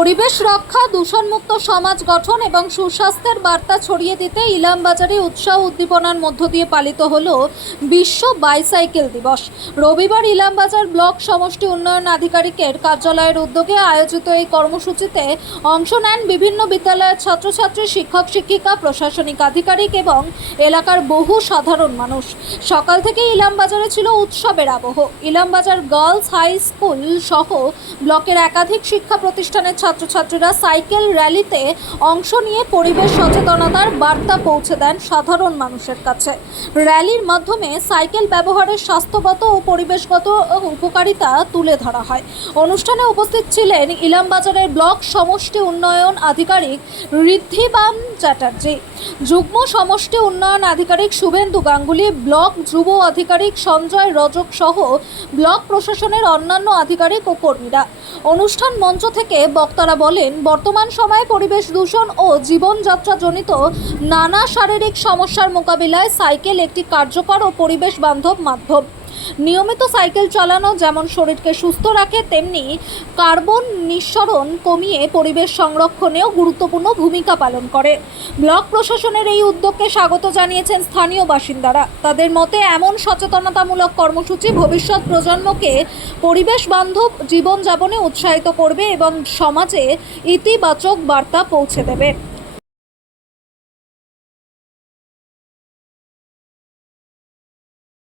পরিবেশ রক্ষা, দূষণমুক্ত সমাজ গঠন এবং সুস্বাস্থ্যের বার্তা ছড়িয়ে দিতে ইলামবাজারে উৎসাহ উদ্দীপনার মধ্য দিয়ে পালিত হলো বিশ্ব বাইসাইকেল দিবস। রবিবার ইলামবাজার ব্লক সমষ্টি উন্নয়ন আধিকারিকের কার্যালয়ের উদ্যোগে আয়োজিত এই কর্মসূচিতে অংশ নেন বিভিন্ন বিদ্যালয়ের ছাত্রছাত্রী, শিক্ষক শিক্ষিকা, প্রশাসনিক আধিকারিক এবং এলাকার বহু সাধারণ মানুষ। সকাল থেকে ইলামবাজারে ছিল উৎসবের আবহ। ইলামবাজার গার্লস হাই স্কুল সহ ব্লকের একাধিক শিক্ষা প্রতিষ্ঠানের ছাত্রছাত্রীরা সাইকেল র্যালিতে অংশ নিয়ে পরিবেশ সচেতনতার বার্তা পৌঁছে দেন সাধারণ মানুষের কাছে। র্যালির মাধ্যমে সাইকেল ব্যবহারের স্বাস্থ্যগত ও পরিবেশগত উপকারিতা তুলে ধরা হয়। অনুষ্ঠানে উপস্থিত ছিলেন ইলামবাজারের ব্লক সমষ্টি উন্নয়ন আধিকারিক ঋদ্ধিবান চ্যাটার্জি, যুগ্ম সমষ্টি উন্নয়ন আধিকারিক শুভেন্দু গাঙ্গুলি, ব্লক যুব আধিকারিক সঞ্জয় রজক সহ ব্লক প্রশাসনের অন্যান্য আধিকারিক ও কর্মীরা। অনুষ্ঠান মঞ্চ থেকে বক্তারা বলেন, বর্তমান সময়ে পরিবেশ দূষণ ও জীবনযাত্রাজনিত নানা শারীরিক সমস্যার মোকাবিলায় সাইকেল একটি কার্যকর ও পরিবেশ বান্ধব মাধ্যম। নিয়মিত সাইকেল চালানো যেমন শরীরকে সুস্থ রাখে, তেমনি কার্বন নিঃসরণ কমিয়ে পরিবেশ সংরক্ষণেও গুরুত্বপূর্ণ ভূমিকা পালন করে। ব্লক প্রশাসনের এই উদ্যোগকে স্বাগত জানিয়েছেন স্থানীয় বাসিন্দারা। তাদের মতে এমন সচেতনতামূলক কর্মসূচি ভবিষ্যৎ প্রজন্মকে পরিবেশ বান্ধব জীবনযাপনে উৎসাহিত করবে এবং সমাজে ইতিবাচক বার্তা পৌঁছে দেবে।